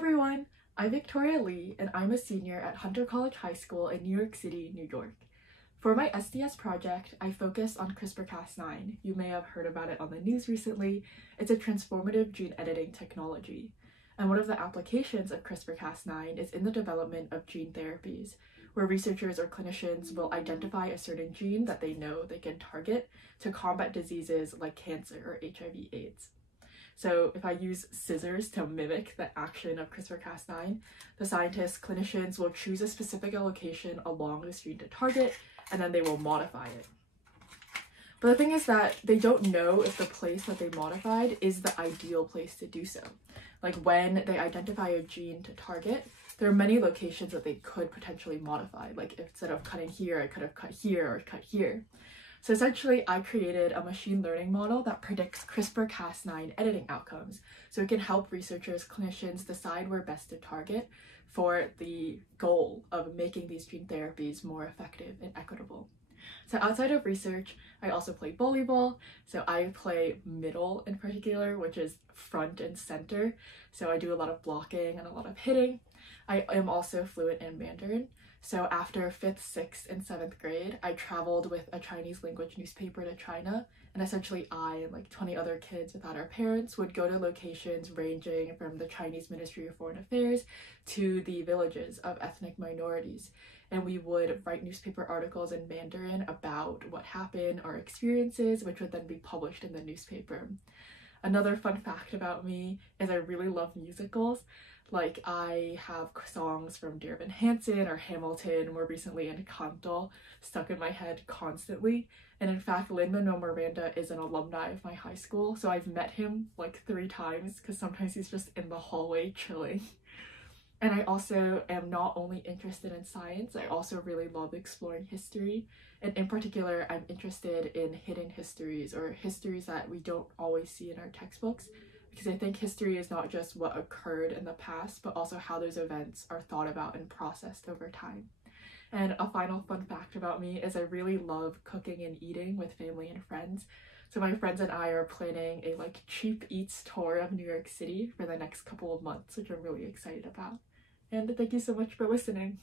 everyone! I'm Victoria Lee, and I'm a senior at Hunter College High School in New York City, New York. For my STS project, I focused on CRISPR-Cas9. You may have heard about it on the news recently. It's a transformative gene editing technology. And one of the applications of CRISPR-Cas9 is in the development of gene therapies, where researchers or clinicians will identify a certain gene that they know they can target to combat diseases like cancer or HIV/AIDS. So if I use scissors to mimic the action of CRISPR-Cas9, the scientists, clinicians will choose a specific location along the gene to target, and then they will modify it. But the thing is that they don't know if the place that they modified is the ideal place to do so. Like when they identify a gene to target, there are many locations that they could potentially modify. Like instead of cutting here, I could have cut here or cut here. So essentially, I created a machine learning model that predicts CRISPR-Cas9 editing outcomes, so it can help researchers, clinicians decide where best to target for the goal of making these gene therapies more effective and equitable. So outside of research, I also play volleyball. So I play middle in particular, which is front and center. So I do a lot of blocking and a lot of hitting. I am also fluent in Mandarin. So after 5th, 6th, and 7th grade, I traveled with a Chinese language newspaper to China, and essentially I and like 20 other kids without our parents would go to locations ranging from the Chinese Ministry of Foreign Affairs to the villages of ethnic minorities. And we would write newspaper articles in Mandarin about what happened, our experiences, which would then be published in the newspaper. Another fun fact about me is I really love musicals. Like I have songs from Dear Evan Hansen or Hamilton, more recently Encanto, stuck in my head constantly. And in fact, Lin-Manuel Miranda is an alumni of my high school, so I've met him like 3 times because sometimes he's just in the hallway chilling. And I also am not only interested in science, I also really love exploring history. And in particular, I'm interested in hidden histories or histories that we don't always see in our textbooks. Because I think history is not just what occurred in the past, but also how those events are thought about and processed over time. And a final fun fact about me is I really love cooking and eating with family and friends. So my friends and I are planning a cheap eats tour of New York City for the next couple of months, which I'm really excited about. And thank you so much for listening.